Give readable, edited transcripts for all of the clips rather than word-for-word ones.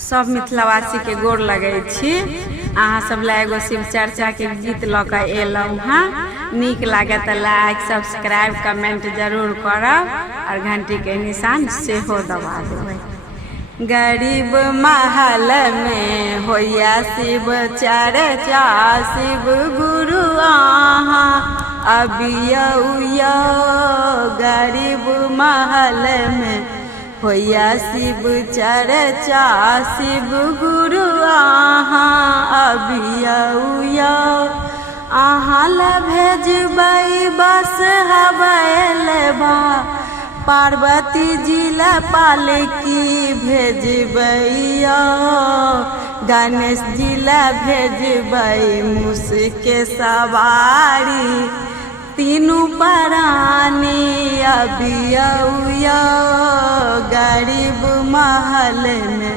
सब मिथिलावासी के गोर लगे छी। अहाँ सब ला एगो शिव चर्चा के गीत लक एलहुँ हाँ। नीक लागे तो लाइक सब्सक्राइब कमेंट जरूर करब और घंटी के निशान सेहो दबा देबै। गरीब महल में होया शिव चर्चा, शिव गुरु आहाँ अबियौ। गरीब महल में होया शिव चर्चा, शिव गुरु आहाँ अबियौ। आहाँ ला भेजबै बस हवैल बा, पार्वती जी ला पालकी भेजबै। गणेश जी ला भेजबै मूस के सवारी, तीनों प्राणी अबियौ। गरीब महल में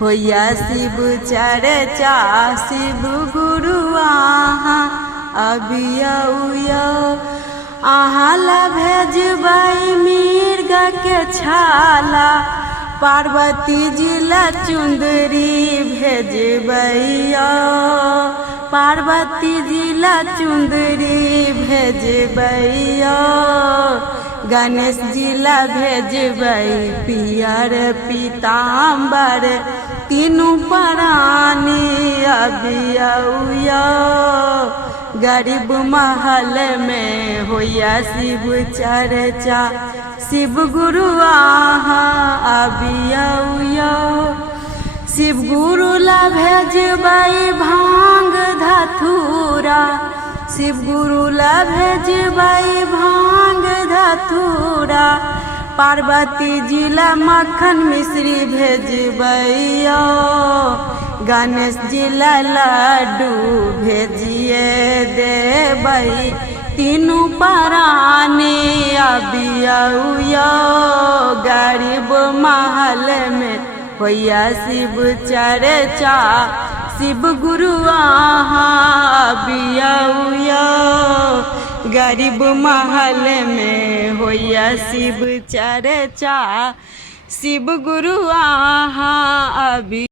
होया शिव चर्चा, शिव गुरु आहाँ अबियौ। आहाँ ला भेजबै मृग के छाला, पार्वती जी ला चुंदरी भेजबै। पार्वती जी ला चुंदरी भेजबै। गणेश जी ला भेजबै पियर पीताम्बर, तीनों प्राणी अबियौ। गरीब महल में होया शिव चर्चा, शिव गुरु आहाँ अबियौ। शिव गुरु ला भेजबै भांग धतूरा, शिव गुरु ला भेजबै भांग धतूरा। पार्वती जी ला मक्खन मिश्री भेजबै। गणेश जी ला लड्डू भेजिए देबै, तीनों प्राणी अबियौ। गरीब महल में होया शिव चर्चा, शिव गुरु आहाँ अबियौ। गरीब महल में होया शिव चर्चा, शिव गुरु आहाँ अबियौ।